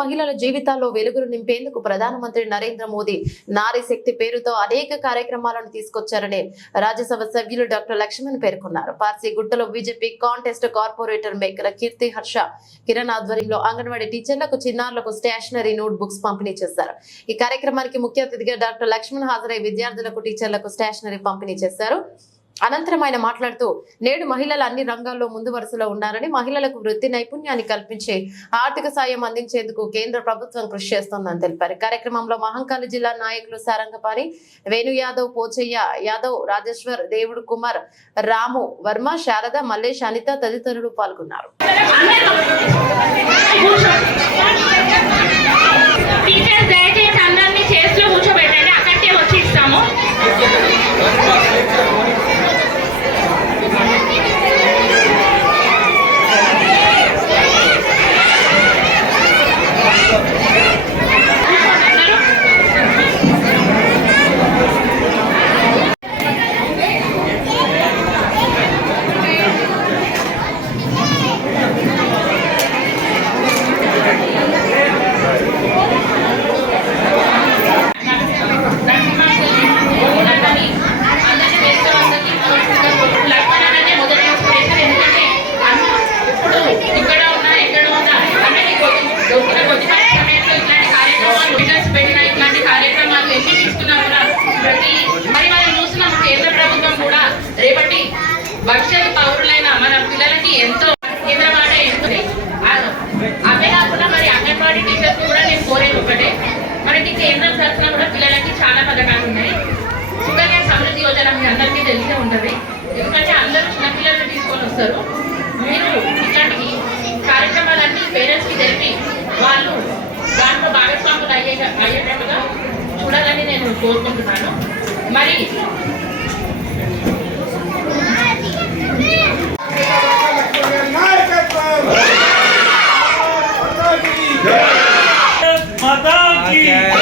మహిళల జీవితాల్లో వెలుగులు నింపేందుకు ప్రధానమంత్రి నరేంద్ర మోదీ నారీ శక్తి పేరుతో అనేక కార్యక్రమాలను తీసుకొచ్చారని రాజ్యసభ సభ్యులు డాక్టర్ లక్ష్మణ్ పేర్కొన్నారు. Parsi గుట్టలో BJP contest corporator Mekala Keerthi Harsha Kiran ఆధ్వర్యంలో అంగన్వాడీ టీచర్లకు చిన్నారులకు స్టేషనరీ నోట్ బుక్స్ పంపిణీ చేశారు. ఈ కార్యక్రమానికి ముఖ్య అతిథిగా డాక్టర్ లక్ష్మణ్ హాజరై విద్యార్థులకు టీచర్లకు స్టేషనరీ పంపిణీ చేశారు. అనంతరం ఆయన మాట్లాడుతూ నేడు మహిళలు అన్ని రంగాల్లో ముందు వరుసలో ఉన్నారని మహిళలకు వృత్తి నైపుణ్యాన్ని కల్పించి ఆర్థిక సాయం అందించేందుకు కేంద్ర ప్రభుత్వం కృషి చేస్తోందని తెలిపారు. కార్యక్రమంలో మహంకాళి జిల్లా నాయకులు సారంగపాణి వేణు యాదవ్ పోచయ్య యాదవ్ రాజేశ్వర్ దేవుడు కుమార్ రాము వర్మ శారద మల్లేష్ అనిత తదితరులు పాల్గొన్నారు. టీచర్స్ దయచేసి ఎంతో కేంద్ర ఎంతో అవే కాకుండా మరి అంగన్వాడీ టీచర్స్ కూడా నేను కోరేది ఒకటే. మనకి కేంద్రం తరఫున కూడా పిల్లలకి చాలా పథకాలు ఉన్నాయి. సుకన్య సమృద్ధి యోజన మీ అందరికీ తెలిసే ఉంటుంది. ఎందుకంటే అందరూ చిన్నపిల్లల్ని తీసుకొని వస్తారు. మీరు ఇట్లాంటి కార్యక్రమాలన్నీ పేరెంట్స్కి తెలిపి వాళ్ళు దాంట్లో భాగస్వాములు అయ్యే అయ్యేటట్టుగా చూడాలని నేను కోరుకుంటున్నాను. మరి podcast.